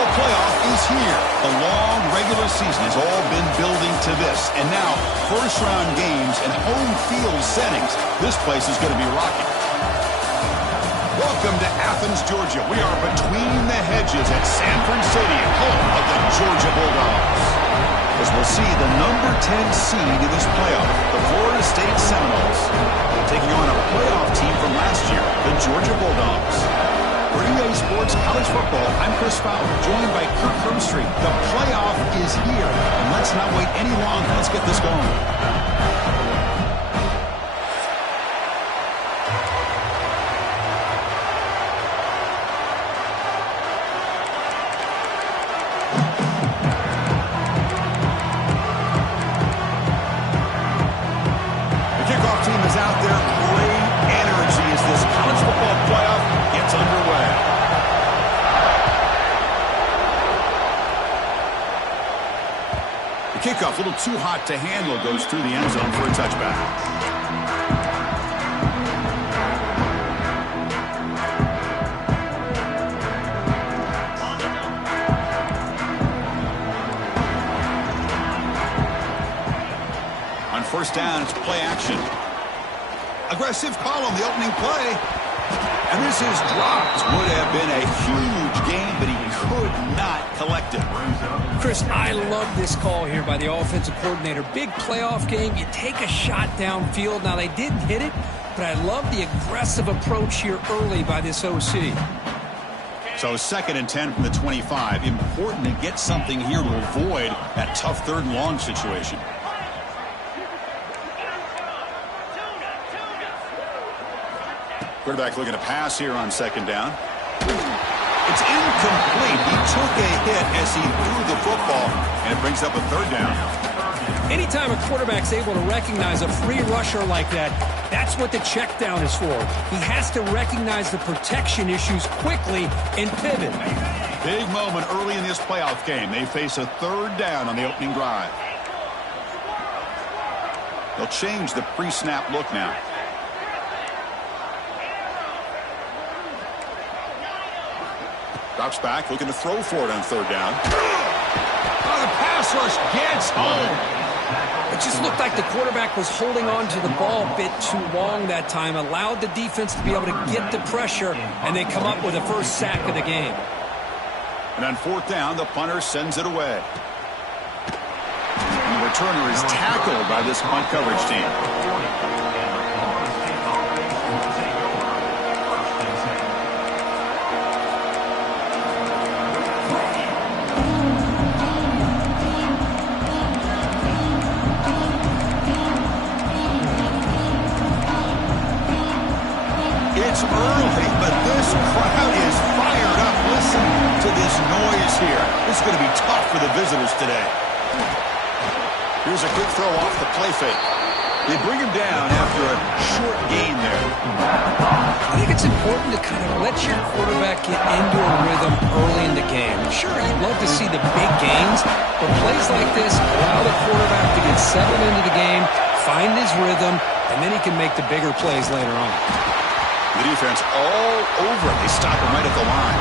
football playoff is here. The long regular season has all been building to this. And now, first-round games and home field settings. This place is going to be rocking. Welcome to Athens, Georgia. We are between the hedges at Sanford Stadium, home of the Georgia Bulldogs. As we'll see the number 10 seed in this playoff, the Florida State Seminoles, taking on a playoff team from last year, the Georgia Bulldogs. For EA Sports College Football, I'm Chris Fowler, joined by Kirk Herbstreit. The playoff is here, and let's not wait any longer. Let's get this going. Kickoff, a little too hot to handle, goes through the end zone for a touchback. On first down, it's play action. Aggressive call on the opening play. And this is dropped. Would have been a huge gain, but he could not collect it. Chris, I love this call here by the offensive coordinator. Big playoff game. You take a shot downfield. Now, they didn't hit it, but I love the aggressive approach here early by this OC. So 2nd and 10 from the 25. Important to get something here to avoid that tough 3rd and long situation. Quarterback looking to pass here on 2nd down. It's incomplete. He took a hit as he threw the football, and it brings up a 3rd down. Anytime a quarterback's able to recognize a free rusher like that, that's what the check down is for. He has to recognize the protection issues quickly and pivot. Big moment early in this playoff game. They face a 3rd down on the opening drive. They'll change the pre-snap look now. Drops back, looking to throw for it on 3rd down. Oh, the pass rush gets home. It just looked like the quarterback was holding on to the ball a bit too long that time, allowed the defense to be able to get the pressure, and they come up with the first sack of the game. And on 4th down, the punter sends it away. And the returner is tackled by this punt coverage team. It's early, but this crowd is fired up. Listen to this noise here. This is going to be tough for the visitors today. Here's a quick throw off the play fake. They bring him down after a short gain there. I think it's important to kind of let your quarterback get into a rhythm early in the game. Sure, you'd love to see the big gains, but plays like this allow the quarterback to get settled into the game, find his rhythm, and then he can make the bigger plays later on. The defense all over it. They stop him right at the line.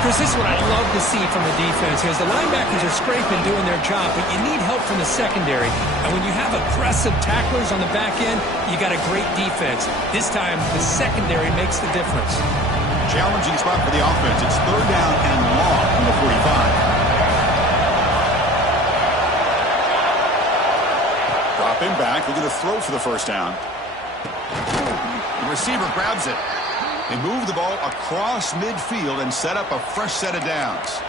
Chris, this is what I love to see from the defense here. The linebackers are scraping, doing their job, but you need help from the secondary. And when you have aggressive tacklers on the back end, you got a great defense. This time, the secondary makes the difference. Challenging spot for the offense. It's 3rd down and long from the 45. Drop him back. Looking to throw for the 1st down. The receiver grabs it. They move the ball across midfield and set up a fresh set of downs.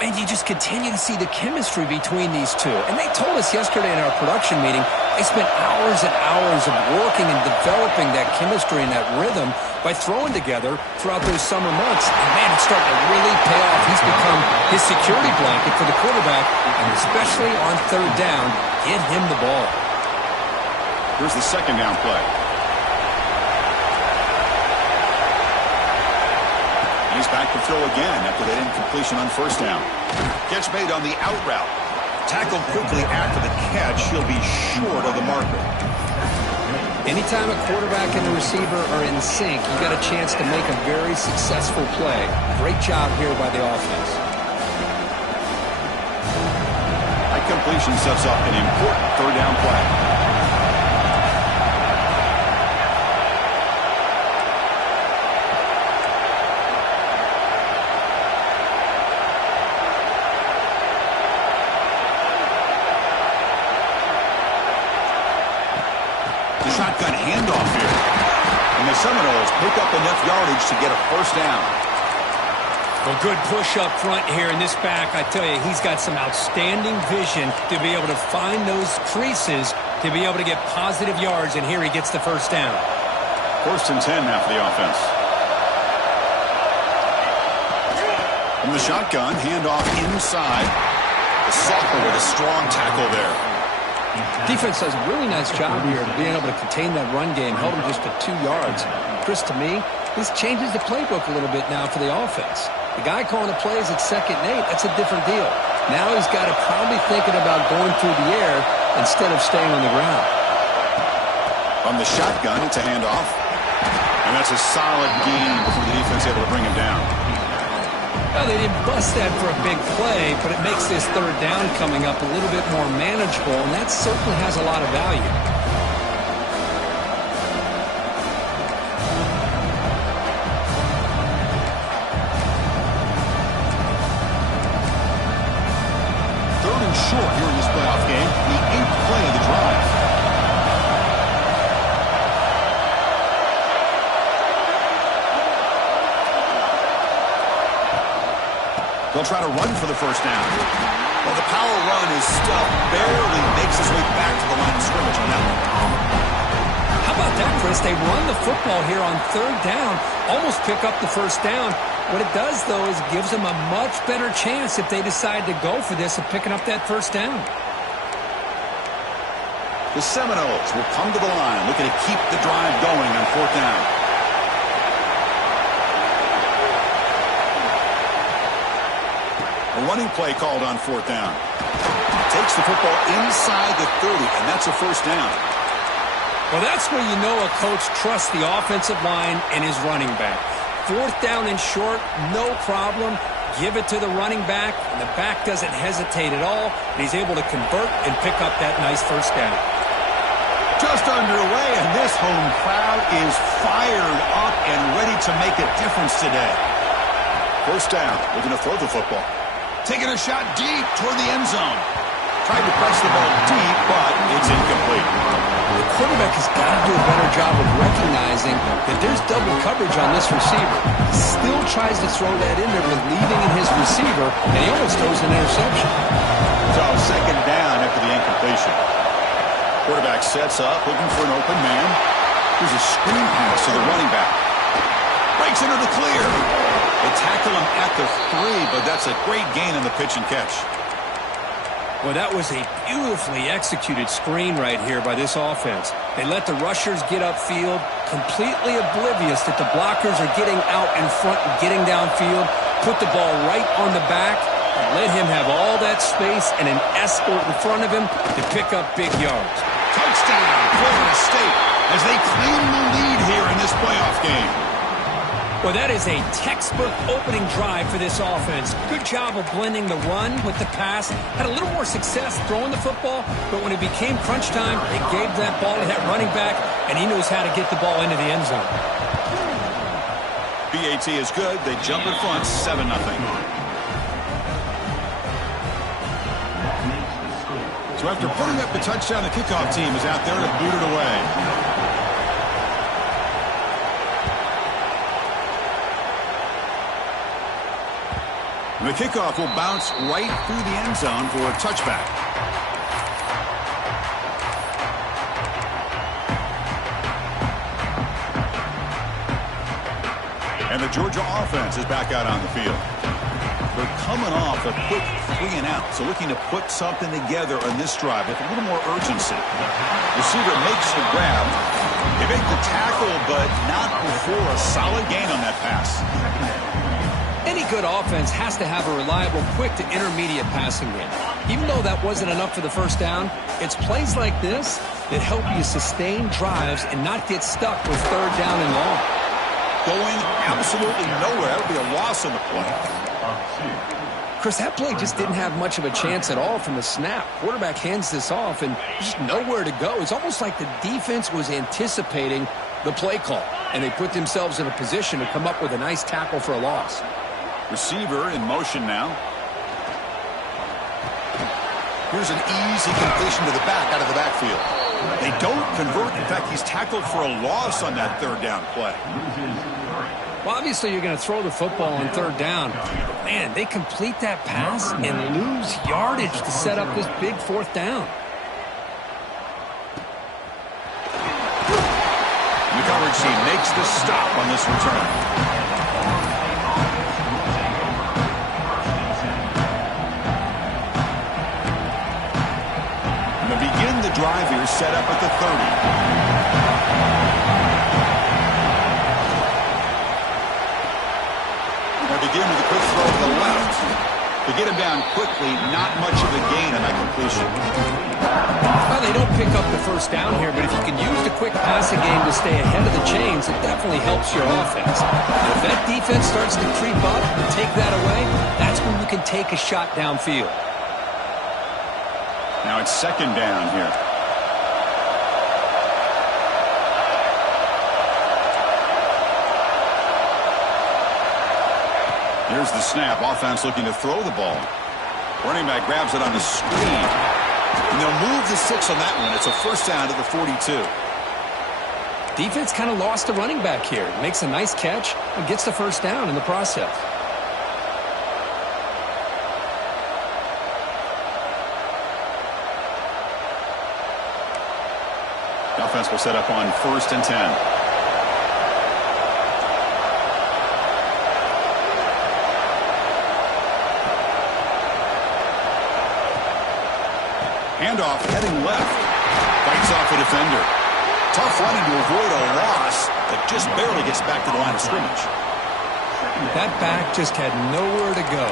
And you just continue to see the chemistry between these two. And they told us yesterday in our production meeting, they spent hours and hours of working and developing that chemistry and that rhythm by throwing together throughout those summer months. And, man, it's starting to really pay off. He's become his security blanket for the quarterback, and especially on 3rd down, get him the ball. Here's the 2nd down play. He's back to throw again after that incompletion on 1st down. Catch made on the out route. Tackled quickly after the catch. He'll be short of the marker. Anytime a quarterback and a receiver are in sync, you got a chance to make a very successful play. Great job here by the offense. That completion sets up an important third down play. Shotgun handoff here. And the Seminoles pick up enough yardage to get a first down. Well, good push up front here in this back. I tell you, he's got some outstanding vision to be able to find those creases to be able to get positive yards, and here he gets the first down. 1st and 10 now for the offense. From the shotgun, handoff inside. The sophomore with a strong tackle there. Defense does a really nice job here of being able to contain that run game, held him just to 2 yards. Chris, to me, this changes the playbook a little bit now for the offense. The guy calling the plays at 2nd and 8, that's a different deal. Now he's got to probably thinking about going through the air instead of staying on the ground. On the shotgun, it's a handoff. And that's a solid gain before the defense able to bring him down. Well, they didn't bust that for a big play, but it makes this third down coming up a little bit more manageable, and that certainly has a lot of value. Third and short here in this playoff game, the 8th play of the drive. They'll try to run for the first down. Well, the power run is stuffed, barely makes his way back to the line of scrimmage on that one. How about that, Chris? They run the football here on 3rd down, almost pick up the first down. What it does, though, is it gives them a much better chance if they decide to go for this of picking up that first down. The Seminoles will come to the line, looking to keep the drive going on 4th down. A running play called on 4th down. Takes the football inside the 30, and that's a first down. Well, that's where you know a coach trusts the offensive line and his running back. 4th down and short, no problem. Give it to the running back, and the back doesn't hesitate at all. And he's able to convert and pick up that nice first down. Just underway, and this home crowd is fired up and ready to make a difference today. First down, looking to throw the football. Taking a shot deep toward the end zone. Tried to press the ball deep, but it's incomplete. The quarterback has got to do a better job of recognizing that there's double coverage on this receiver. Still tries to throw that in there, believing in his receiver, and he almost throws an interception. So 2nd down after the incompletion. Quarterback sets up, looking for an open man. Here's a screen pass to the running back. Breaks into the clear. They tackle him at the 3, but that's a great gain on the pitch and catch. Well, that was a beautifully executed screen right here by this offense. They let the rushers get upfield, completely oblivious that the blockers are getting out in front and getting downfield, put the ball right on the back, and let him have all that space and an escort in front of him to pick up big yards. Touchdown, Florida State, as they claim the lead here in this playoff game. Well, that is a textbook opening drive for this offense. Good job of blending the run with the pass. Had a little more success throwing the football, but when it became crunch time, they gave that ball to that running back, and he knows how to get the ball into the end zone. BAT is good. They jump in front, 7-0. So after putting up the touchdown, the kickoff team is out there to boot it away. The kickoff will bounce right through the end zone for a touchback. And the Georgia offense is back out on the field. They're coming off a quick 3 and out, so looking to put something together on this drive with a little more urgency. Receiver makes the grab. They make the tackle, but not before a solid gain on that pass. Any good offense has to have a reliable, quick to intermediate passing game. Even though that wasn't enough for the first down, it's plays like this that help you sustain drives and not get stuck with third down and long. Going absolutely nowhere. That would be a loss on the play. Chris, that play just didn't have much of a chance at all from the snap. Quarterback hands this off, and just nowhere to go. It's almost like the defense was anticipating the play call, and they put themselves in a position to come up with a nice tackle for a loss. Receiver in motion now. Here's an easy completion to the back out of the backfield. They don't convert. In fact, he's tackled for a loss on that third down play. Well, obviously, you're going to throw the football on third down. But, man, they complete that pass and lose yardage to set up this big fourth down. The coverage team makes the stop on this return. Begin the drive here, set up at the 30. Now begin with a quick throw to the left. To get him down quickly, not much of a gain on that completion. Well, they don't pick up the first down here, but if you can use the quick passing game to stay ahead of the chains, it definitely helps your offense. And if that defense starts to creep up and take that away, that's when you can take a shot downfield. Now it's second down here. Here's the snap. Offense looking to throw the ball. Running back grabs it on the screen. And they'll move the 6 on that one. It's a first down to the 42. Defense kind of lost the running back here. Makes a nice catch and gets the first down in the process. The offense will set up on 1st and 10. Handoff heading left. Fights off a defender. Tough running to avoid a loss that just barely gets back to the line of scrimmage. That back just had nowhere to go.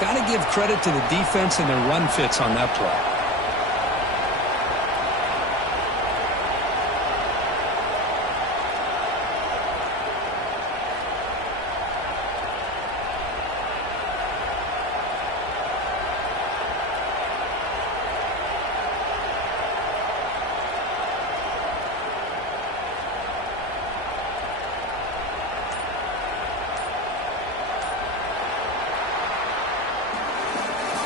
Got to give credit to the defense and their run fits on that play.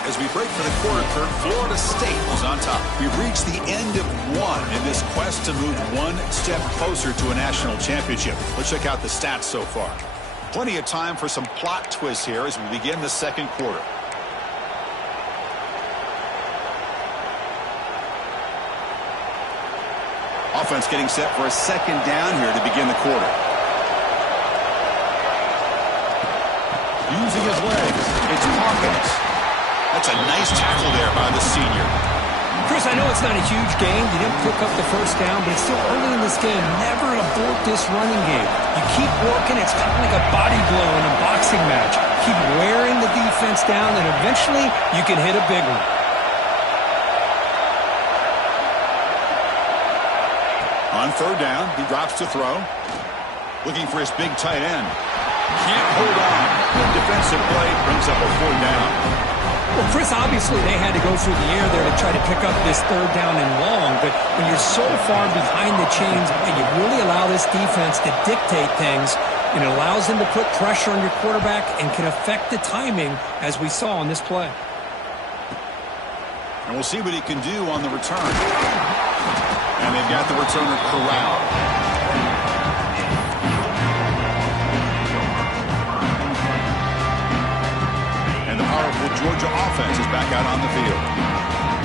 As we break for the quarter, Kirk, Florida State is on top. We've reached the end of one in this quest to move one step closer to a national championship. Let's check out the stats so far. Plenty of time for some plot twists here as we begin the second quarter. Offense getting set for a second down here to begin the quarter. Using his legs, it's Hawkins. That's a nice tackle there by the senior. Chris, I know it's not a huge game. You didn't pick up the first down, but it's still early in this game. Never abort this running game. You keep working. It's kind of like a body blow in a boxing match. Keep wearing the defense down, and eventually you can hit a big one. On third down, he drops to throw. Looking for his big tight end. Can't hold on. Good defensive play brings up a 4th down. Well, Chris, obviously they had to go through the air there to try to pick up this third down and long, but when you're so far behind the chains, and you really allow this defense to dictate things, and it allows them to put pressure on your quarterback and can affect the timing, as we saw on this play. And we'll see what he can do on the return. And they've got the returner corralled. Powerful Georgia offense is back out on the field.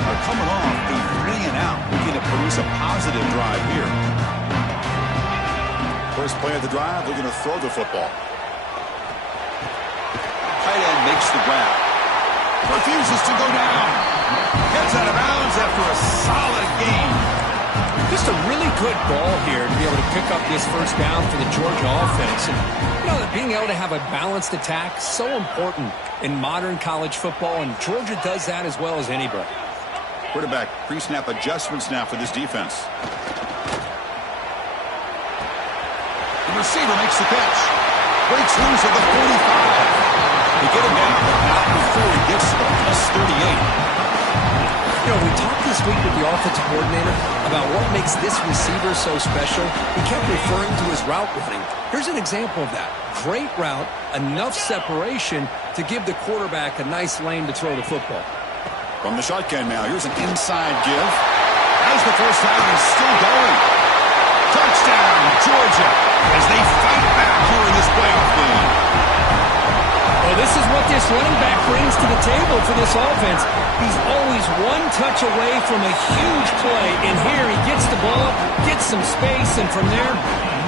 They're coming off a 3-and-out, looking to produce a positive drive here. First play of the drive, they're going to throw the football. Tight end makes the grab. Refuses to go down. Heads out of bounds after a solid gain. Just a really good ball here to be able to pick up this first down for the Georgia offense. And, you know, being able to have a balanced attack, so important in modern college football, and Georgia does that as well as anybody. Quarterback pre-snap adjustments now for this defense. The receiver makes the catch. Breaks loose at the 45. They get him down, but not before he gets to the plus 38. You know, we talked this week with the offensive coordinator about what makes this receiver so special. He kept referring to his route running. Here's an example of that. Great route, enough separation to give the quarterback a nice lane to throw the football. From the shotgun now, here's an inside give. Has the first down and still going. Touchdown, Georgia, as they fight back here in this playoff game. Well, this is what this running back brings to the table for this offense. He's always one touch away from a huge play. And here he gets the ball, gets some space, and from there,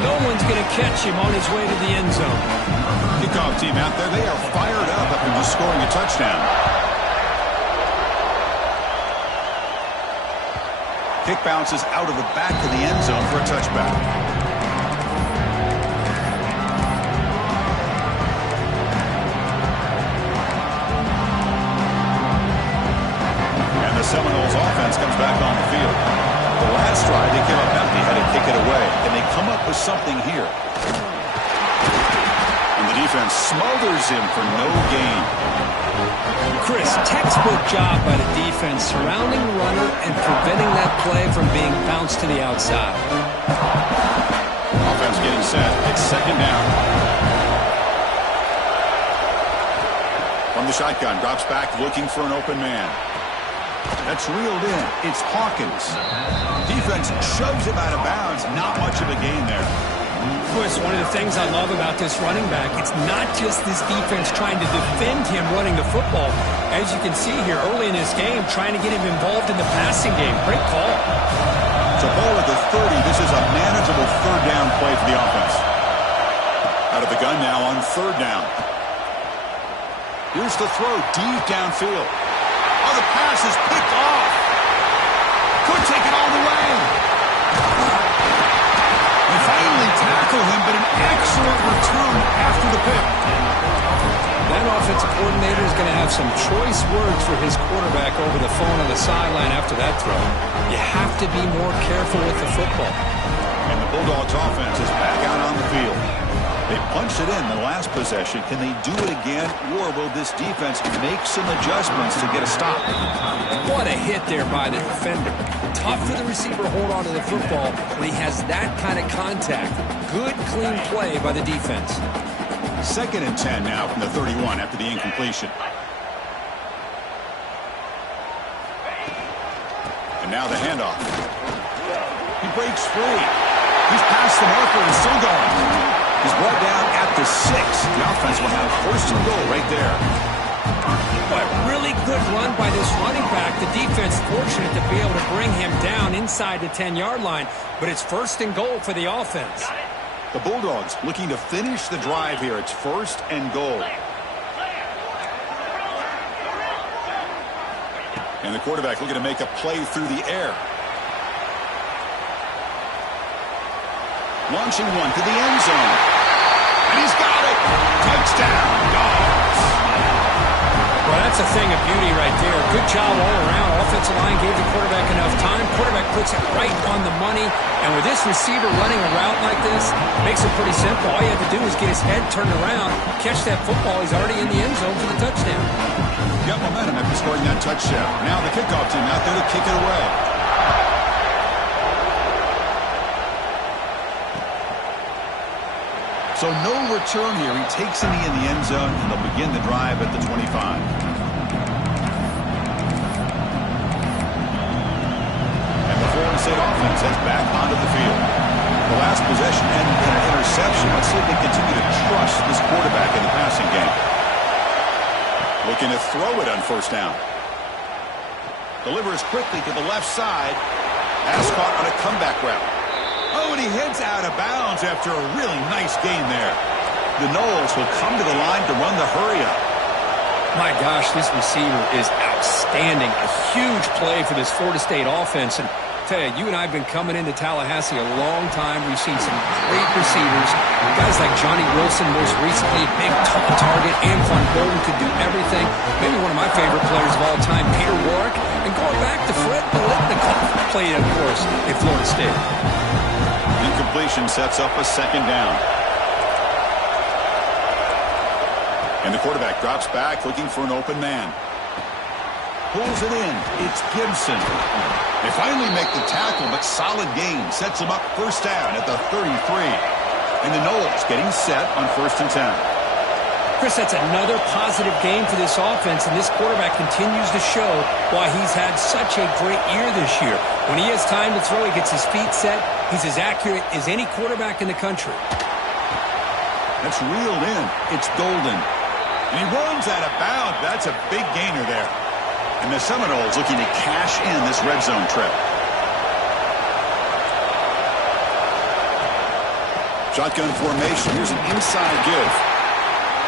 no one's going to catch him on his way to the end zone. Kickoff team out there, they are fired up after just scoring a touchdown. Kick bounces out of the back of the end zone for a touchback. And the Seminoles offense comes back on the field. The last drive, they came up empty, had to kick it away, and they come up with something here. And the defense smothers him for no gain. Chris, textbook job by the defense surrounding the runner and preventing that play from being bounced to the outside. Offense getting set. It's second down. From the shotgun, drops back looking for an open man. That's reeled in. It's Hawkins. Defense shoves him out of bounds. Not much of a gain there. Chris, one of the things I love about this running back, it's not just this defense trying to defend him running the football. As you can see here early in this game, trying to get him involved in the passing game. Great call. So ball at the 30. This is a manageable third down play for the offense. Out of the gun now on third down. Here's the throw deep downfield. Oh, the pass is picked off. Could take it all the way. They finally tackle him, but an excellent return after the pick. That offensive coordinator is going to have some choice words for his quarterback over the phone on the sideline after that throw. You have to be more careful with the football. And the Bulldogs offense is back out on the field. They punched it in the last possession. Can they do it again, or will this defense make some adjustments to get a stop? What a hit there by the defender. Tough for the receiver to hold on to the football when he has that kind of contact. Good, clean play by the defense. Second and 10 now from the 31 after the incompletion. And now the handoff. He breaks free. He's past the marker and still going. He's brought down at the 6. The offense will have first and goal right there. But really good run by this running back. The defense fortunate to be able to bring him down inside the 10-yard line. But it's first and goal for the offense. The Bulldogs looking to finish the drive here. It's first and goal. And the quarterback looking to make a play through the air. Launching one to the end zone. And he's got it. Touchdown, Dogs. Well, that's a thing of beauty right there. Good job all around. Offensive line gave the quarterback enough time. Quarterback puts it right on the money. And with this receiver running a route like this, makes it pretty simple. All you have to do is get his head turned around, catch that football. He's already in the end zone for the touchdown. Got momentum after scoring that touchdown. Now the kickoff team out there to kick it away. So no return here. He takes it in the end zone, and they'll begin the drive at the 25. And the Florida State offense heads back onto the field. The last possession ended in an interception. Let's see if they continue to trust this quarterback in the passing game. Looking to throw it on first down. Delivers quickly to the left side. Pass caught on a comeback route. Oh, and he heads out of bounds after a really nice gain there. The Noles will come to the line to run the hurry-up. My gosh, this receiver is outstanding. A huge play for this Florida State offense. And tell you, you and I have been coming into Tallahassee a long time. We've seen some great receivers. Guys like Johnny Wilson, most recently, big, tall target. Anquan Bolden could do everything. Maybe one of my favorite players of all time, Peter Warrick. And going back to Fred Biletnikoff, played, of course, at Florida State. Incompletion sets up a second down. And the quarterback drops back looking for an open man. Pulls it in. It's Gibson. They finally make the tackle, but solid gain sets them up first down at the 33. And the Noles getting set on 1st and 10. Chris, that's another positive game for this offense, and this quarterback continues to show why he's had such a great year this year. When he has time to throw, he gets his feet set. He's as accurate as any quarterback in the country. That's reeled in. It's Golden. And he runs out of bounds. That's a big gainer there. And the Seminoles looking to cash in this red zone trip. Shotgun formation. Here's an inside give.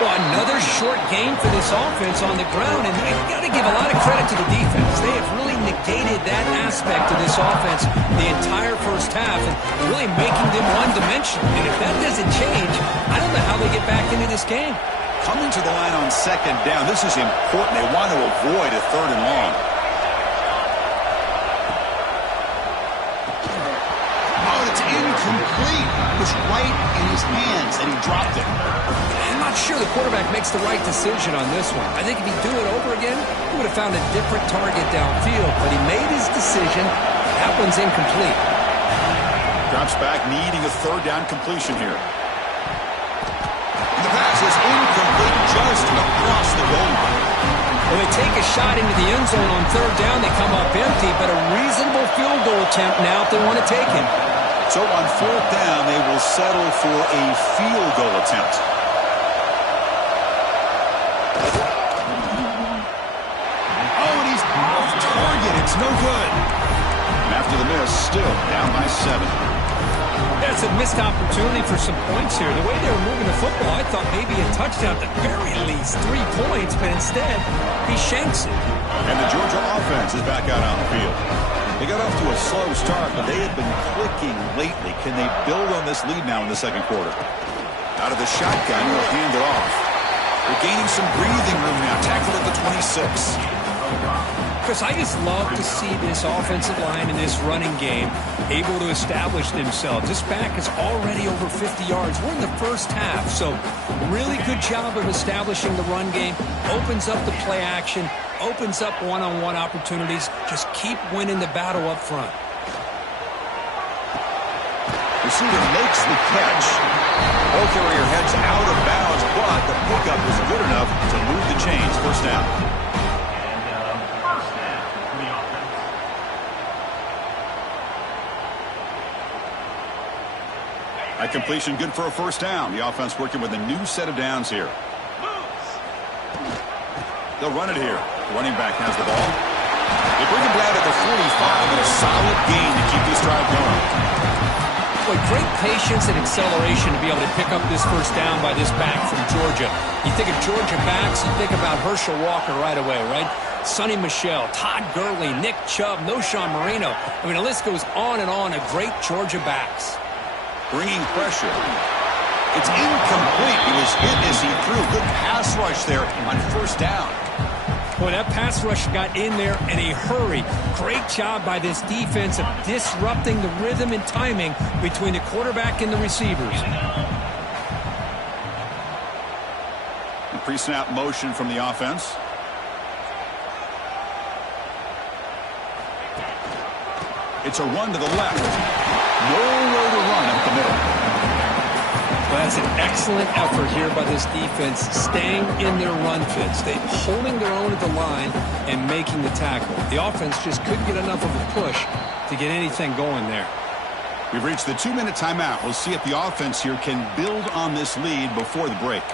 Well, another short game for this offense on the ground, and you've got to give a lot of credit to the defense. They have really negated that aspect of this offense the entire first half and really making them one-dimensional. And if that doesn't change, I don't know how they get back into this game. Coming to the line on second down, this is important. They want to avoid a 3rd and long. Oh, it's incomplete. It was right in his hands, and he dropped it. I'm not sure the quarterback makes the right decision on this one. I think if he'd do it over again, he would have found a different target downfield, but he made his decision. That one's incomplete. Drops back, needing a 3rd down completion here. The pass is incomplete just across the goal line. When they take a shot into the end zone on 3rd down, they come up empty, but a reasonable field goal attempt now if they want to take him. So on 4th down, they will settle for a field goal attempt. Oh, and he's off target. It's no good. And after the miss, still down by 7. That's a missed opportunity for some points here. The way they were moving the football, I thought maybe a touchdown, at the very least 3 points, but instead, he shanks it. And the Georgia offense is back out on the field. They got off to a slow start, but they have been clicking lately. Can they build on this lead now in the second quarter? Out of the shotgun, he'll hand it off. They're gaining some breathing room now. Tackled at the 26. Chris, I just love to see this offensive line in this running game able to establish themselves. This back is already over 50 yards. We're in the first half, so really good job of establishing the run game. Opens up the play action, opens up one-on-one opportunities. Just keep winning the battle up front. Receiver makes the catch. Ball carrier heads out of bounds, but the pickup was good enough to move the chains. First down. That completion good for a first down. The offense working with a new set of downs here. They'll run it here. The running back has the ball. They bring him down at the 45 and a solid gain to keep this drive going. Boy, great patience and acceleration to be able to pick up this first down by this back from Georgia. You think of Georgia backs, you think about Herschel Walker right away, right? Sonny Michel, Todd Gurley, Nick Chubb, Noshawn Marino. I mean, the list goes on and on of great Georgia backs. Bringing pressure. It's incomplete. He was hit as he threw. Good pass rush there on first down. Boy, that pass rush got in there in a hurry. Great job by this defense of disrupting the rhythm and timing between the quarterback and the receivers. Pre-snap motion from the offense. It's a run to the left. Nowhere to run up the middle. Well, that's an excellent effort here by this defense, staying in their run fits. They're holding their own at the line and making the tackle. The offense just couldn't get enough of a push to get anything going there. We've reached the 2-minute timeout. We'll see if the offense here can build on this lead before the break.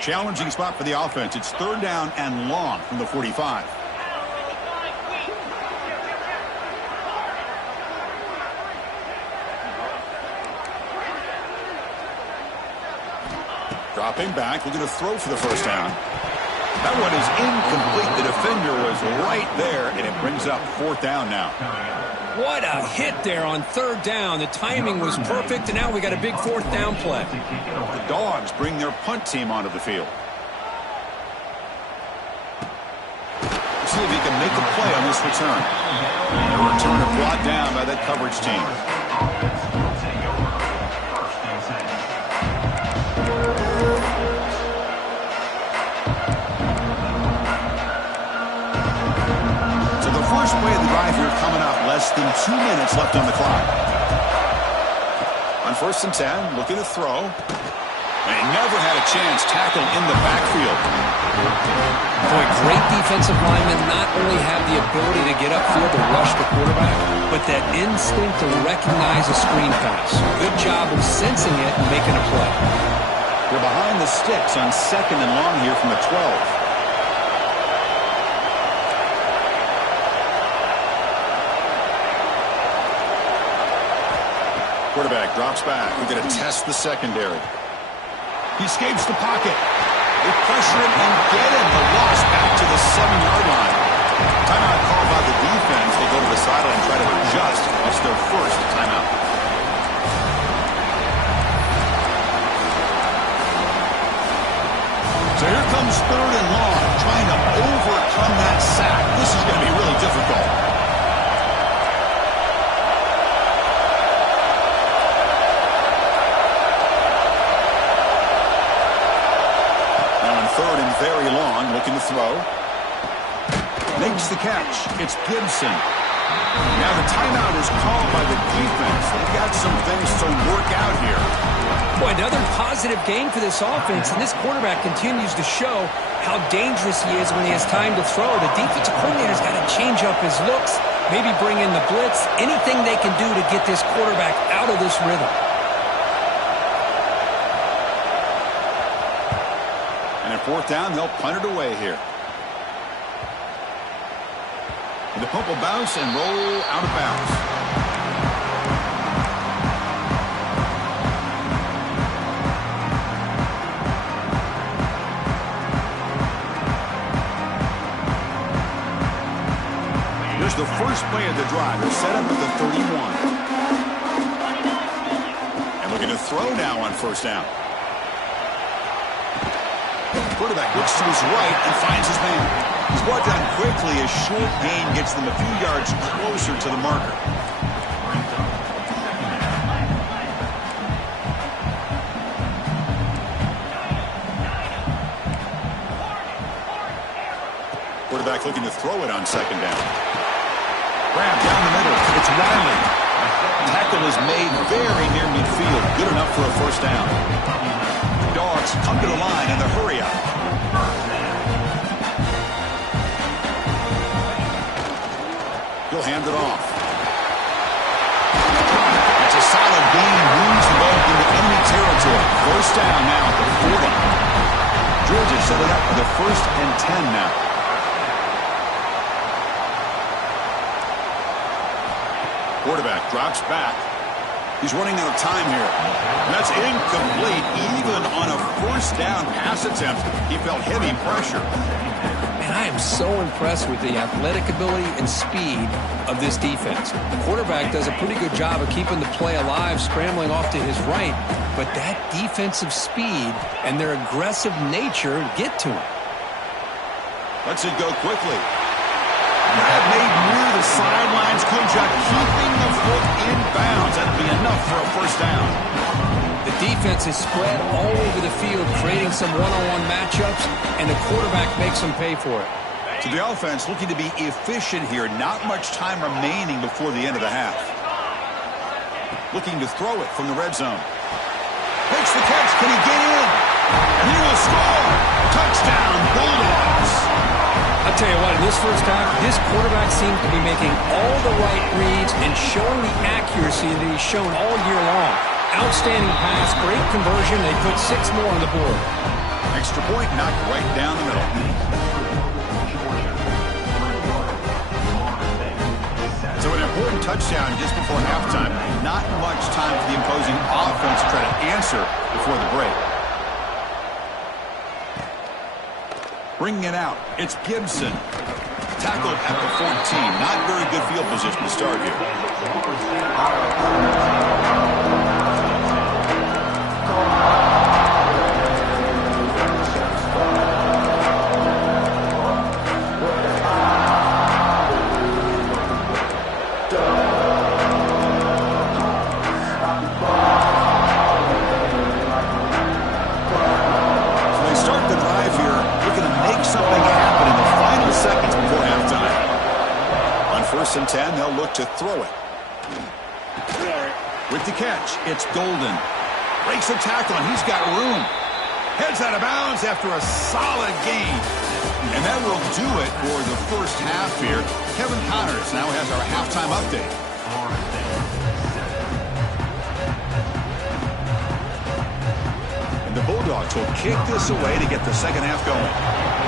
Challenging spot for the offense. It's 3rd down and long from the 45. Dropping back, looking to throw for the first down. That one is incomplete. The defender was right there, and it brings up fourth down now. What a hit there on third down. The timing was perfect, and now we got a big fourth down play. The Dogs bring their punt team onto the field. Let's see if he can make a play on this return. The return is brought down by that coverage team. First play of the drive here coming up. Less than 2 minutes left on the clock. On 1st and 10, looking to throw. And he never had a chance. Tackled in the backfield. Boy, great defensive linemen not only have the ability to get upfield and rush the quarterback, but that instinct to recognize a screen pass. Good job of sensing it and making a play. They're behind the sticks on 2nd and long here from the 12. Quarterback drops back. We're going to test the secondary. He escapes the pocket. They pressure him and get him. The loss back to the 7-yard line. Timeout called by the defense. They'll go to the sideline and try to adjust. That's their first timeout. So here comes 3rd and long, trying to overcome that sack. This is going to be really difficult. Third and very long, looking to throw. Makes the catch. It's Gibson. Now the timeout is called by the defense. They've got some things to work out here. Boy, another positive game for this offense, and this quarterback continues to show how dangerous he is when he has time to throw. The defensive coordinator's got to change up his looks, maybe bring in the blitz, anything they can do to get this quarterback out of this rhythm. Fourth down, they'll punt it away here. And the punt will bounce and roll out of bounds. Here's the first play of the drive. They're set up at the 31. And looking to throw now on first down. Quarterback looks to his right and finds his man. He's brought down quickly. A short gain gets them a few yards closer to the marker. Quarterback looking to throw it on 2nd down. Grab down the middle. It's Riley. Tackle is made very near midfield. Good enough for a first down. Dogs come to the line in the hurry up. He'll hand it off. It's a solid gain. Moves the ball into enemy territory. First down now at the 40. Georgia set it up for the 1st and 10 now. Quarterback drops back. He's running out of time here. And that's incomplete. Even on a first down pass attempt, he felt heavy pressure. And I am so impressed with the athletic ability and speed of this defense. The quarterback does a pretty good job of keeping the play alive, scrambling off to his right. But that defensive speed and their aggressive nature get to him. Lets it go quickly. That made near the sidelines. Kujak keeping the foot in bounds. That'll be enough for a first down. The defense is spread all over the field, creating some one-on-one matchups, and the quarterback makes them pay for it. So the offense looking to be efficient here. Not much time remaining before the end of the half. Looking to throw it from the red zone. Makes the catch. Can he get in? And he will score. Touchdown, Bulldogs. I'll tell you what, in this first half, this quarterback seems to be making all the right reads and showing the accuracy that he's shown all year long. Outstanding pass, great conversion. They put 6 more on the board. Extra point knocked right down the middle. So an important touchdown just before halftime. Not much time for the opposing offense to try to answer before the break. bringing it out. It's Gibson. Tackled at the 14. Not very good field position to start here. First and 10, they'll look to throw it. With the catch, it's Golden. Breaks a tackle, and he's got room. Heads out of bounds after a solid gain. And that will do it for the first half here. Kevin Connors now has our halftime update. And the Bulldogs will kick this away to get the second half going.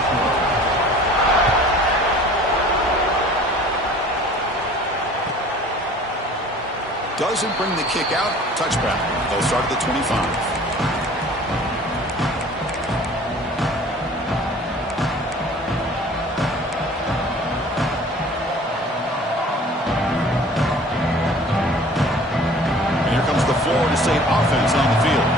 Doesn't bring the kick out. Touchback. They'll start at the 25. And here comes the Florida State offense on the field.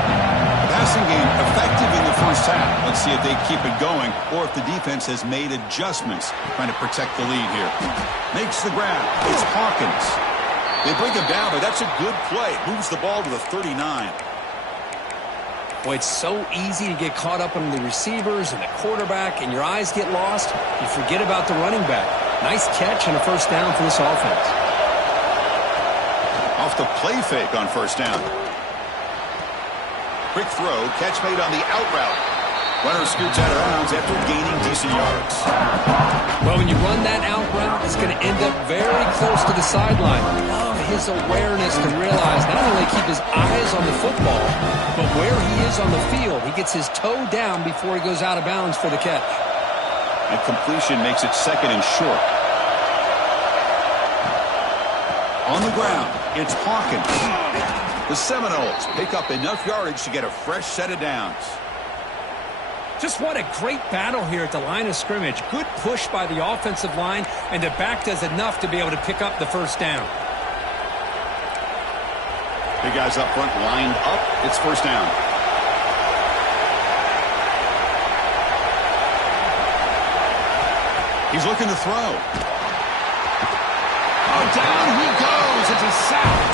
The passing game effective in the first half. Let's see if they keep it going or if the defense has made adjustments trying to protect the lead here. Makes the grab. It's Hawkins. They bring him down, but that's a good play. Moves the ball to the 39. Boy, it's so easy to get caught up on the receivers and the quarterback, and your eyes get lost. You forget about the running back. Nice catch and a first down for this offense. Off the play fake on first down. Quick throw, catch made on the out route. Runner scoots out of bounds after gaining decent yards. Well, when you run that out route, it's going to end up very close to the sideline. Love his awareness to realize not only keep his eyes on the football, but where he is on the field. He gets his toe down before he goes out of bounds for the catch. And completion makes it second and short. On the ground, it's Hawkins. The Seminoles pick up enough yardage to get a fresh set of downs. Just what a great battle here at the line of scrimmage. Good push by the offensive line, and the back does enough to be able to pick up the first down. Big guys up front lined up. It's first down. He's looking to throw. Oh, down he goes. It's a sack.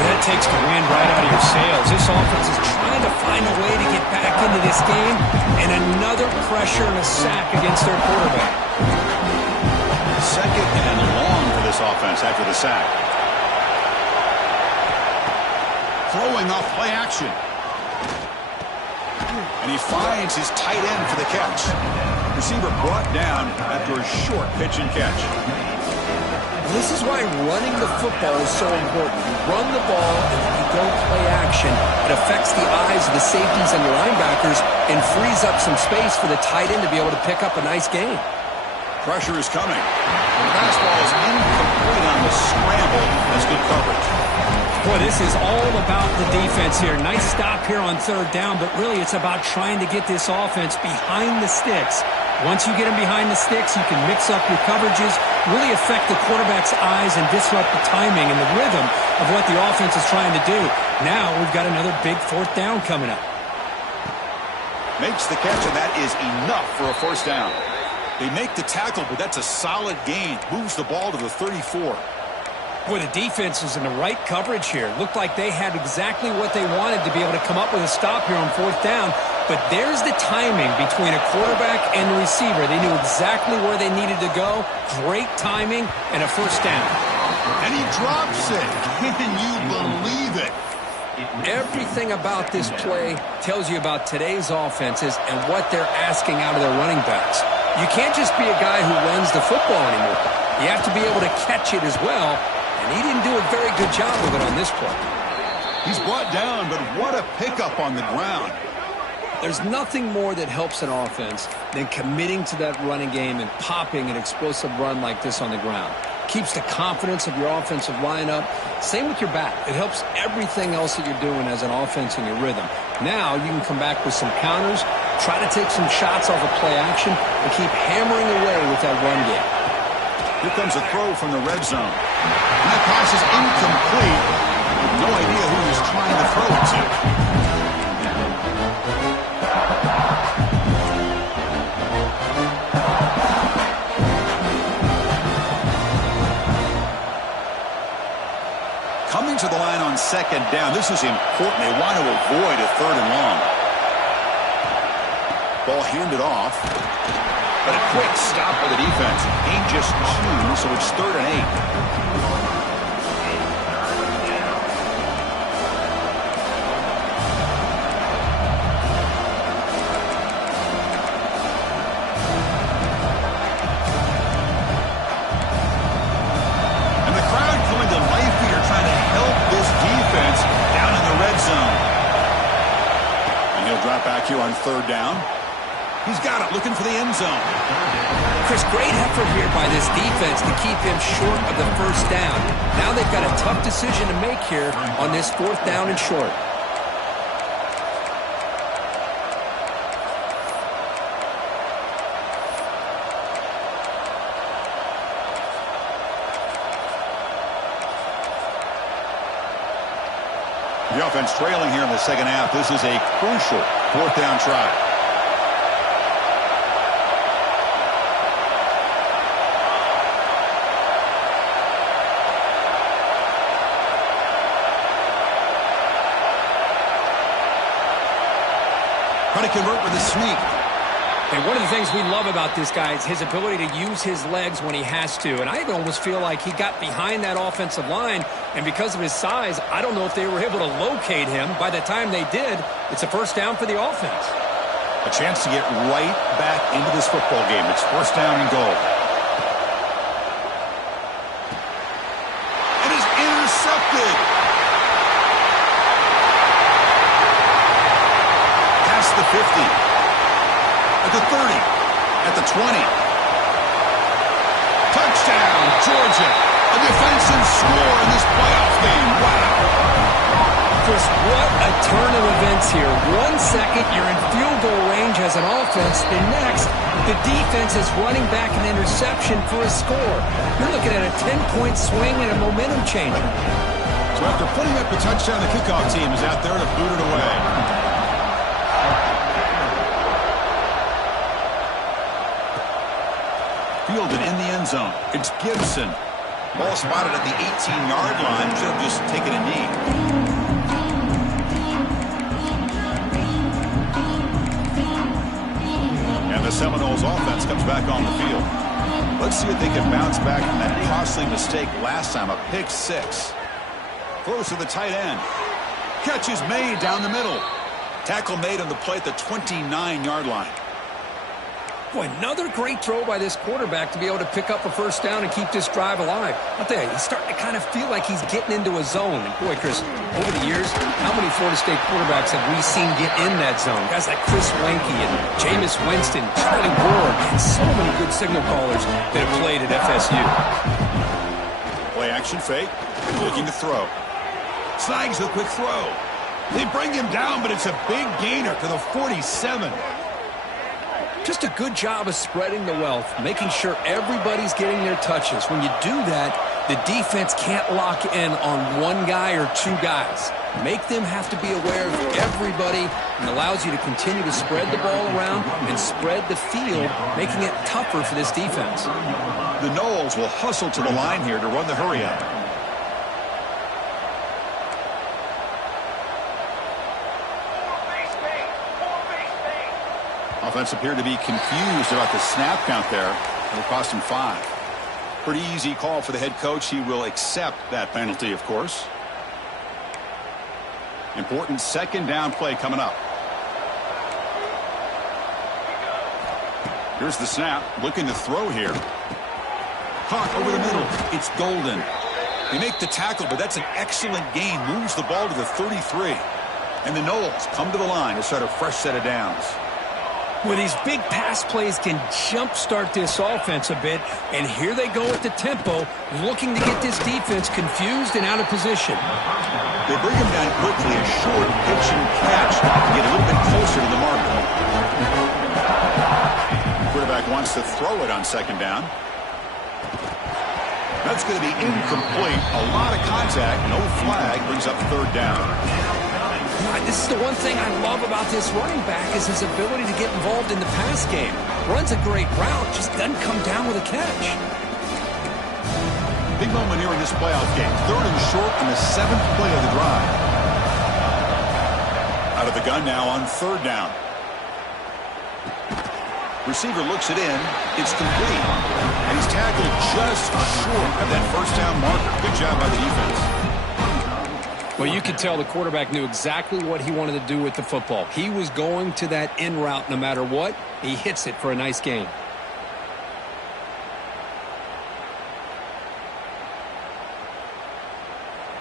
That takes the wind right out of your sails. This offense is trying to find a way to get back into this game, and another pressure and a sack against their quarterback. Second and long for this offense after the sack. Throwing off play action. And he finds his tight end for the catch. Receiver brought down after a short pitch and catch. This is why running the football is so important. You run the ball, and if you don't play action, it affects the eyes of the safeties and the linebackers and frees up some space for the tight end to be able to pick up a nice gain. Pressure is coming. The fastball is incomplete on the scramble. That's good coverage. Boy, this is all about the defense here. Nice stop here on third down, but really it's about trying to get this offense behind the sticks. Once you get them behind the sticks, you can mix up your coverages, really affect the quarterback's eyes and disrupt the timing and the rhythm of what the offense is trying to do. Now we've got another big fourth down coming up. Makes the catch, and that is enough for a first down. They make the tackle, but that's a solid gain. Moves the ball to the 34. Boy, the defense is in the right coverage here. Looked like they had exactly what they wanted to be able to come up with a stop here on fourth down. But there's the timing between a quarterback and the receiver. They knew exactly where they needed to go. Great timing and a first down. And he drops it. Can you believe it? Everything about this play tells you about today's offenses and what they're asking out of their running backs. You can't just be a guy who runs the football anymore. You have to be able to catch it as well. And he didn't do a very good job of it on this play. He's brought down, but what a pickup on the ground. There's nothing more that helps an offense than committing to that running game and popping an explosive run like this on the ground. Keeps the confidence of your offensive lineup. Same with your back. It helps everything else that you're doing as an offense in your rhythm. Now you can come back with some counters, try to take some shots off of play action and keep hammering away with that run game. Here comes a throw from the red zone. And that pass is incomplete. No idea who he's trying to throw it to. Coming to the line on second down. This is important. They want to avoid a third and long. Ball handed off. But a quick stop by the defense. Gain just 2, so it's 3rd and 8. Back here on 3rd down. He's got it, looking for the end zone. Chris, great effort here by this defense to keep him short of the 1st down. Now they've got a tough decision to make here on this 4th down and short. The offense trailing here in the second half. This is a crucial 4th down try. Trying to convert with a sneak. And one of the things we love about this guy is his ability to use his legs when he has to. And I almost feel like he got behind that offensive line, and because of his size, I don't know if they were able to locate him. By the time they did, it's a 1st down for the offense. A chance to get right back into this football game. It's 1st down and goal. It is intercepted. Past the 50. At the 30, at the 20. Touchdown, Georgia. A defensive score in this playoff game. Wow. Chris, what a turn of events here. 1 second, you're in field goal range as an offense. The next, the defense is running back an interception for a score. You're looking at a 10-point swing and a momentum changer. So after putting up the touchdown, the kickoff team is out there to boot it away. Fielded in the end zone. It's Gibson. Ball spotted at the 18-yard line. Should have just taken a knee. And the Seminoles offense comes back on the field. Let's see if they can bounce back from that costly mistake last time. A pick 6. Close to the tight end. Catch is made down the middle. Tackle made on the play at the 29-yard line. Boy, another great throw by this quarterback to be able to pick up a 1st down and keep this drive alive. I'll tell you, he's starting to kind of feel like he's getting into a zone. And boy, Chris, over the years, how many Florida State quarterbacks have we seen get in that zone? Guys like Chris Weinke and Jameis Winston, Charlie Ward, and so many good signal callers that have played at FSU. Play action fake, looking to throw. Snags the quick throw. They bring him down, but it's a big gainer to the 47. Just a good job of spreading the wealth, making sure everybody's getting their touches. When you do that, the defense can't lock in on one guy or 2 guys. Make them have to be aware of everybody, and allows you to continue to spread the ball around and spread the field, making it tougher for this defense. The Noles will hustle to the line here to run the hurry-up. Offense appeared to be confused about the snap count there. It'll cost him 5. Pretty easy call for the head coach. He will accept that penalty, of course. Important 2nd down play coming up. Here's the snap. Looking to throw here. Caught over the middle. It's Golden. They make the tackle, but that's an excellent gain. Moves the ball to the 33. And the Noles come to the line to start a fresh set of downs. Well, these big pass plays can jumpstart this offense a bit, and here they go at the tempo, looking to get this defense confused and out of position. They bring him down quickly, a short pitch and catch to get a little bit closer to the marker. wants to throw it on second down. That's going to be incomplete. A lot of contact. No flag. Brings up third down. This is the one thing I love about this running back is his ability to get involved in the pass game. Runs a great route, just doesn't come down with a catch. Big moment here in this playoff game. Third and short on the 7th play of the drive. Out of the gun now on third down. Receiver looks it in. It's complete. And he's tackled just short of that first down marker. Good job by the defense. Well, you could tell the quarterback knew exactly what he wanted to do with the football. He was going to that in route no matter what. He hits it for a nice gain.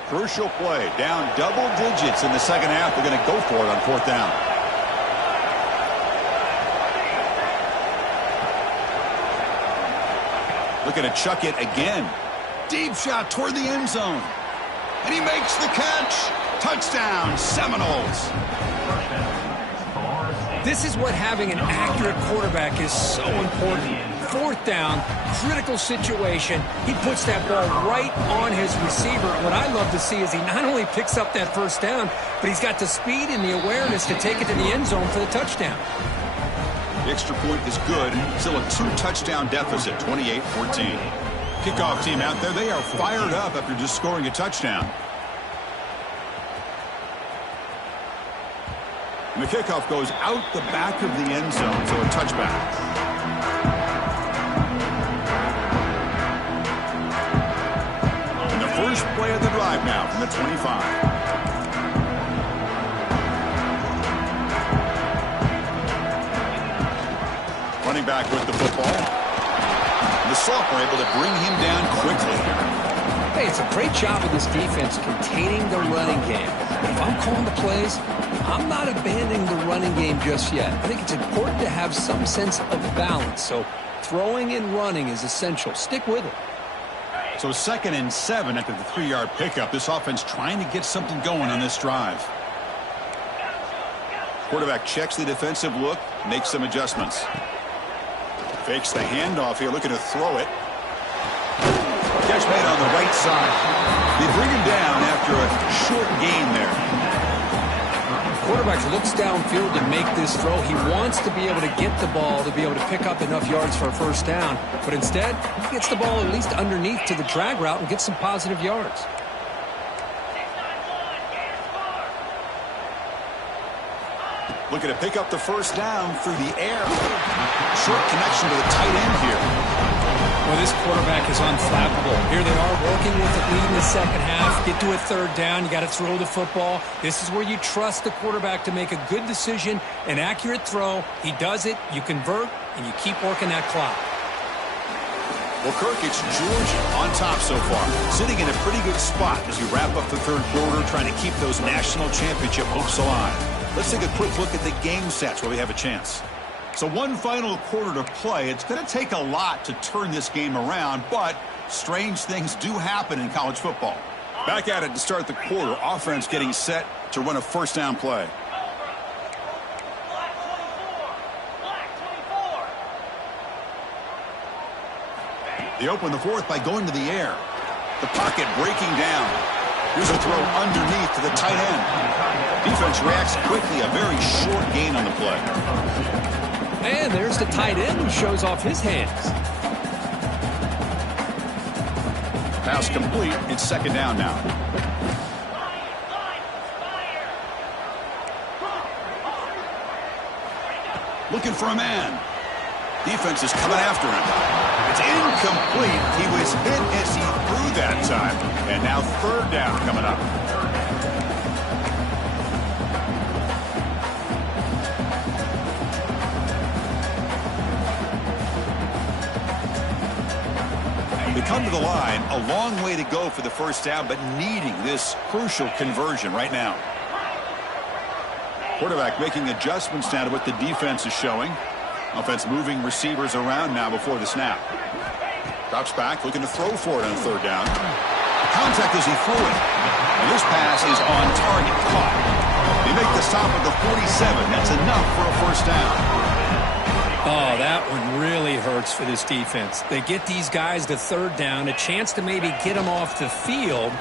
Crucial play. Down double digits in the second half. They're going to go for it on fourth down. Looking to chuck it again. Deep shot toward the end zone. And he makes the catch. Touchdown, Seminoles. This is what having an accurate quarterback is so important. Fourth down, critical situation. He puts that ball right on his receiver. What I love to see is he not only picks up that first down, but he's got the speed and the awareness to take it to the end zone for the touchdown. The extra point is good. Still a 2-touchdown deficit, 28-14. Kickoff team out there, they are fired up after just scoring a touchdown. And the kickoff goes out the back of the end zone, so a touchback. And the first play of the drive now from the 25. Running back with the football. The sophomore able to bring him down quickly. Hey, it's a great job of this defense containing the running game. If I'm calling the plays, I'm not abandoning the running game just yet. I think it's important to have some sense of balance. So throwing and running is essential. Stick with it. So 2nd and 7 after the 3-yard pickup. This offense trying to get something going on this drive. Quarterback checks the defensive look, makes some adjustments. Fakes the handoff here, looking to throw it. Catch made on the right side. They bring him down after a short gain there. Quarterback looks downfield to make this throw. He wants to be able to get the ball to be able to pick up enough yards for a first down. But instead, he gets the ball at least underneath to the drag route and gets some positive yards. Looking to pick up the first down through the air. Short connection to the tight end here. Well, this quarterback is unflappable. Here they are working with the lead in the second half. Get to a third down. You got to throw the football. This is where you trust the quarterback to make a good decision, an accurate throw. He does it, you convert, and you keep working that clock. Well, Kirk, it's Georgia on top so far. Sitting in a pretty good spot as you wrap up the third quarter, trying to keep those national championship hopes alive. Let's take a quick look at the game stats where we have a chance. So one final quarter to play. It's going to take a lot to turn this game around, but strange things do happen in college football. Back at it to start the quarter. Offense getting set to run a first down play. They open the fourth by going to the air. The pocket breaking down. Here's a throw underneath to the tight end. Defense reacts quickly. A very short gain on the play. And there's the tight end who shows off his hands. Pass complete. It's second down now. Looking for a man. Defense is coming after him. It's incomplete. He was hit as he threw that time. And now third down coming up. They come to the line, a long way to go for the first down, but needing this crucial conversion right now. Quarterback making adjustments now to what the defense is showing. Offense moving receivers around now before the snap. Drops back, looking to throw for it on third down. Contact as he threw it. And this pass is on target, caught. They make the stop at the 47. That's enough for a first down. Oh, that one really hurts for this defense. They get these guys to third down, a chance to maybe get them off the field,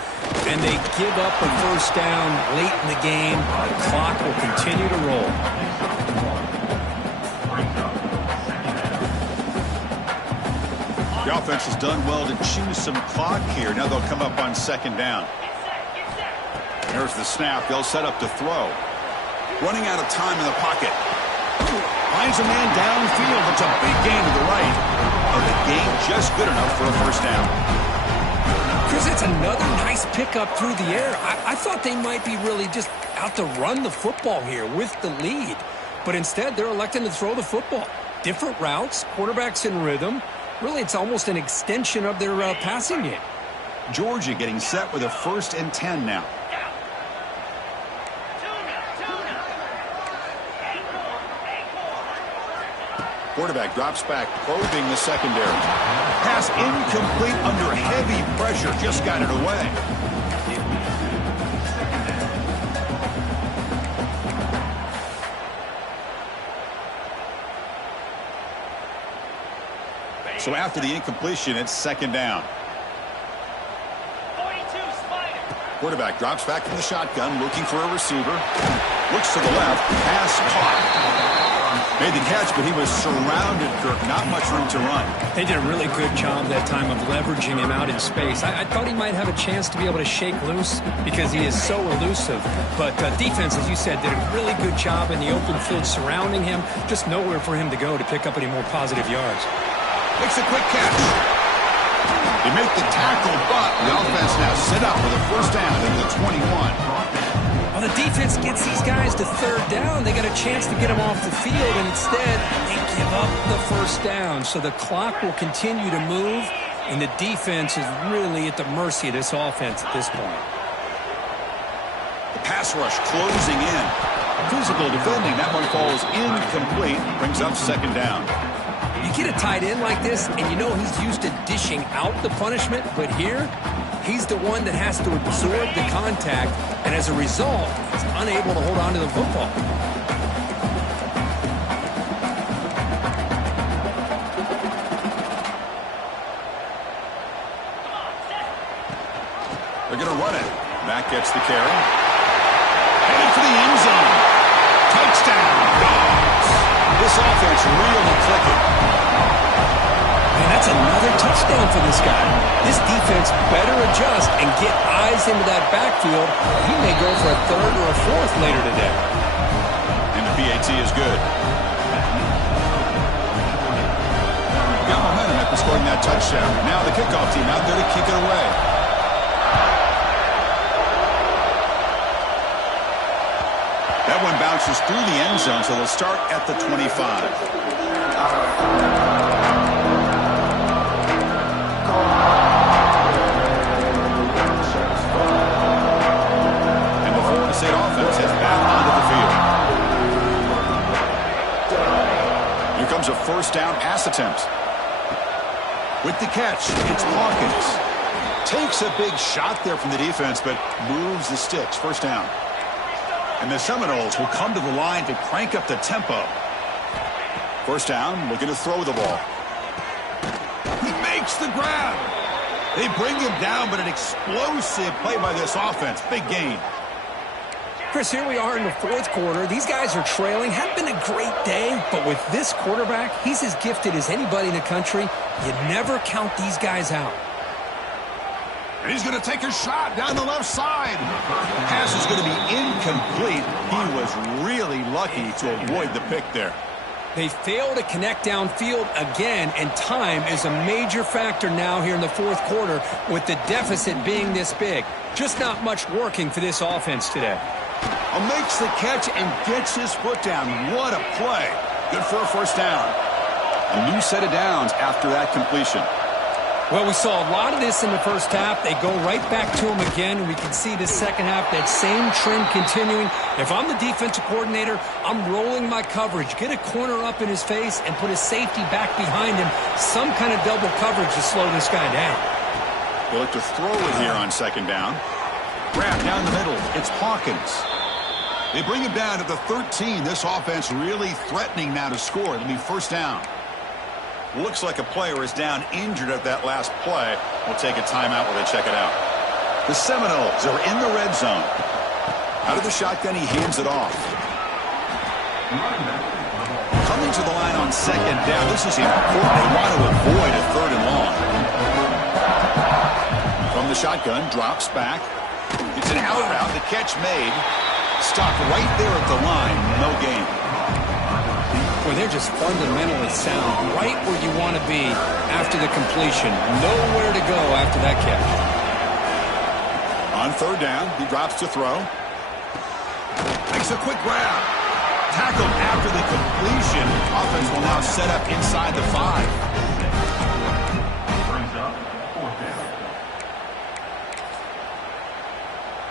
and they give up a first down late in the game. The clock will continue to roll. The offense has done well to choose some clock here. Now they'll come up on second down. There's the snap. They'll set up to throw. Running out of time in the pocket. Finds a man downfield. It's a big gain to the right. But the gain just good enough for a first down. Chris, it's another nice pickup through the air. I thought they might be really just out to run the football here with the lead. But instead, they're electing to throw the football. Different routes, quarterbacks in rhythm. Really, it's almost an extension of their passing game. Georgia getting set with a 1st and 10 now. Quarterback drops back, probing the secondary. Pass incomplete under heavy pressure. Just got it away. So after the incompletion, it's second down. Quarterback drops back from the shotgun, looking for a receiver. Looks to the left. Pass caught. Made the catch, but he was surrounded, Kirk. Not much room to run. They did a really good job that time of leveraging him out in space. I thought he might have a chance to be able to shake loose because he is so elusive. But defense, as you said, did a really good job in the open field surrounding him. Just nowhere for him to go to pick up any more positive yards. Makes a quick catch. They make the tackle, but the offense now set up with a first down at the 21. Well, the defense gets these guys to third down. They got a chance to get them off the field, and instead they give up the first down. So the clock will continue to move, and the defense is really at the mercy of this offense at this point. The pass rush closing in. Physical defending. That one falls incomplete. Brings up second down. You get a tight end like this, and you know he's used to dishing out the punishment, but here, he's the one that has to absorb the contact, and as a result, he's unable to hold on to the football. They're going to run it. Mack gets the carry. Headed for the end zone. Touchdown, Dogs. This offense really clicking. Man, that's another touchdown for this guy. This defense better adjust and get eyes into that backfield. He may go for a third or a fourth later today. And the PAT is good. Got momentum after scoring that touchdown. Now the kickoff team out there to kick it away. That one bounces through the end zone, so they'll start at the 25. And the Florida State offense heads back onto the field. Here comes a first down pass attempt. With the catch, it's Hawkins. Takes a big shot there from the defense, but moves the sticks. First down. And the Seminoles will come to the line to crank up the tempo. First down, looking to throw the ball. He makes the grab. They bring him down, but an explosive play by this offense. Big gain. Chris, here we are in the fourth quarter. These guys are trailing. Hadn't been a great day, but with this quarterback, he's as gifted as anybody in the country. You never count these guys out. And he's going to take a shot down the left side. The pass is going to be incomplete. He was really lucky to avoid the pick there. They fail to connect downfield again, and time is a major factor now here in the fourth quarter with the deficit being this big. Just not much working for this offense today. Makes the catch and gets his foot down. What a play. Good for a first down. A new set of downs after that completion. Well, we saw a lot of this in the first half. They go right back to him again, and we can see the second half, that same trend continuing. If I'm the defensive coordinator, I'm rolling my coverage. Get a corner up in his face and put a safety back behind him. Some kind of double coverage to slow this guy down. They look to throw it here on second down. Grab down the middle. It's Hawkins. They bring him down to the 13. This offense really threatening now to score. It'll be first down. Looks like a player is down injured at that last play. We'll take a timeout while they check it out. The Seminoles are in the red zone. Out of the shotgun, he hands it off. Coming to the line on second down. This is important. They want to avoid a third and long. From the shotgun, drops back. It's an out route. The catch made. Stopped right there at the line. No gain. Well, they're just fundamentally sound. Right where you want to be after the completion. Nowhere to go after that catch. On third down, he drops to throw. Makes a quick grab. Tackled after the completion. Offense will now set up inside the 5.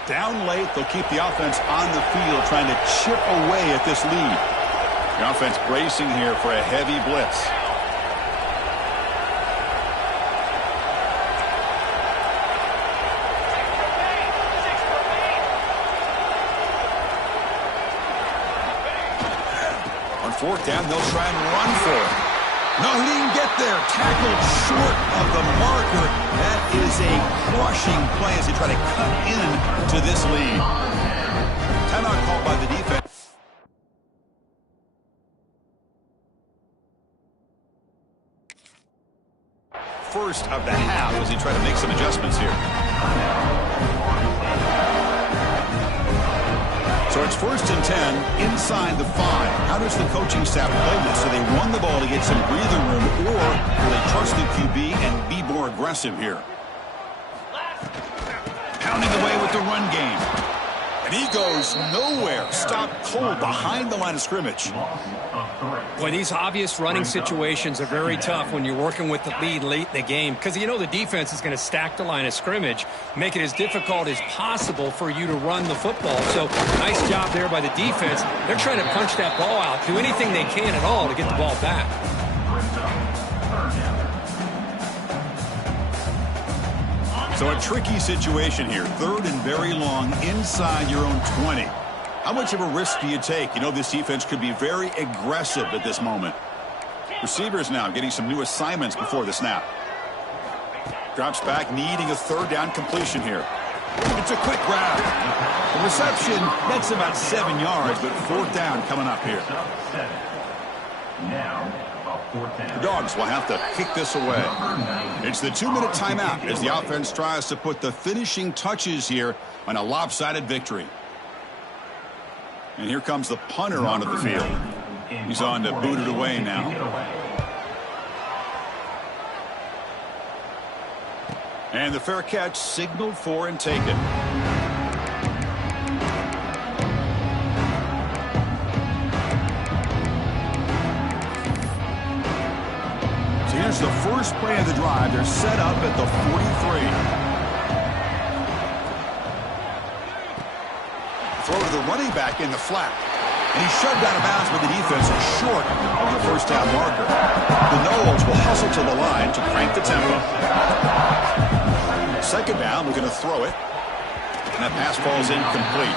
Down late, they'll keep the offense on the field trying to chip away at this lead. The offense bracing here for a heavy blitz. On fourth down, they'll try and run for it. No, he didn't get there. Tackled short of the marker. That is a crushing play as they try to cut in to this lead. Timeout called by the defense. First of the half as he tried to make some adjustments here. So it's first and 10 inside the 5. How does the coaching staff play this? So they run the ball to get some breathing room, or will they trust the QB and be more aggressive here? Pounding away with the run game. And he goes nowhere. Stopped cold behind the line of scrimmage. Boy, these obvious running situations are very tough when you're working with the lead late in the game because you know the defense is going to stack the line of scrimmage, make it as difficult as possible for you to run the football. So nice job there by the defense. They're trying to punch that ball out, do anything they can at all to get the ball back. So a tricky situation here. Third and very long inside your own 20. How much of a risk do you take? You know this defense could be very aggressive at this moment. Receivers now getting some new assignments before the snap. Drops back, needing a third down completion here. It's a quick grab. The reception, that's about 7 yards, but fourth down coming up here. The Dogs will have to kick this away. It's the 2-minute timeout as the offense tries to put the finishing touches here on a lopsided victory. And here comes the punter onto the field. He's on to boot it away now. And the fair catch signaled for and taken. So here's the first play of the drive. They're set up at the 43. Throw to the running back in the flat. And he's shoved out of bounds by the defense short of the first down marker. The Noles will hustle to the line to crank the tempo. Second down, we're going to throw it. And that pass falls incomplete.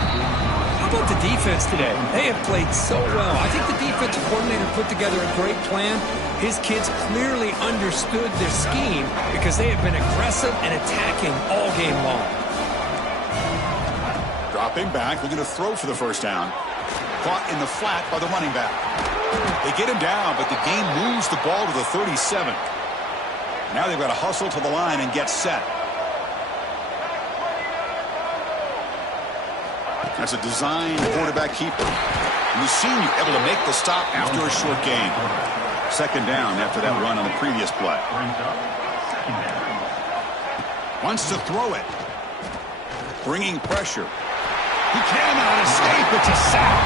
How about the defense today? They have played so well. I think the defensive coordinator put together a great plan. His kids clearly understood their scheme because they have been aggressive and attacking all game long. Dropping back, we're going to throw for the first down. Caught in the flat by the running back. They get him down, but the game moves the ball to the 37. Now they've got to hustle to the line and get set. That's a design quarterback keeper. And the senior able to make the stop after a short gain. Second down after that run on the previous play. Wants to throw it. Bringing pressure. He cannot escape. It's a sack.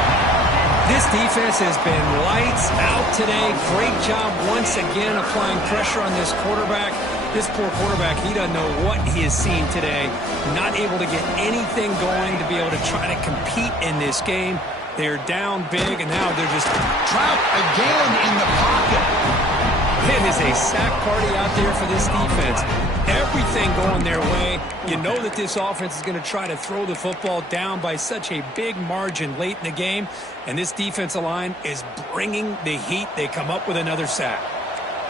This defense has been lights out today. Great job once again applying pressure on this quarterback. This poor quarterback, he doesn't know what he has seen today. Not able to get anything going to be able to try to compete in this game. They're down big, and now they're just trapped again in the pocket. It is a sack party out there for this defense. Everything going their way. You know that this offense is going to try to throw the football down by such a big margin late in the game. And this defensive line is bringing the heat. They come up with another sack.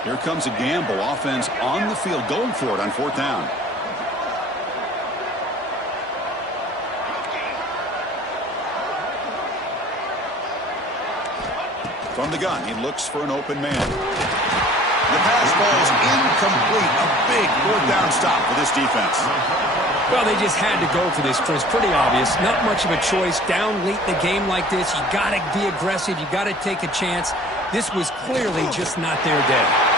Here comes a gamble. Offense on the field going for it on 4th down. From the gun, he looks for an open man. The pass ball's incomplete. A big 4th down stop for this defense. Well, they just had to go for this, Chris. Pretty obvious. Not much of a choice. Down late in the game like this, you got to be aggressive. You got to take a chance. This was clearly just not their day.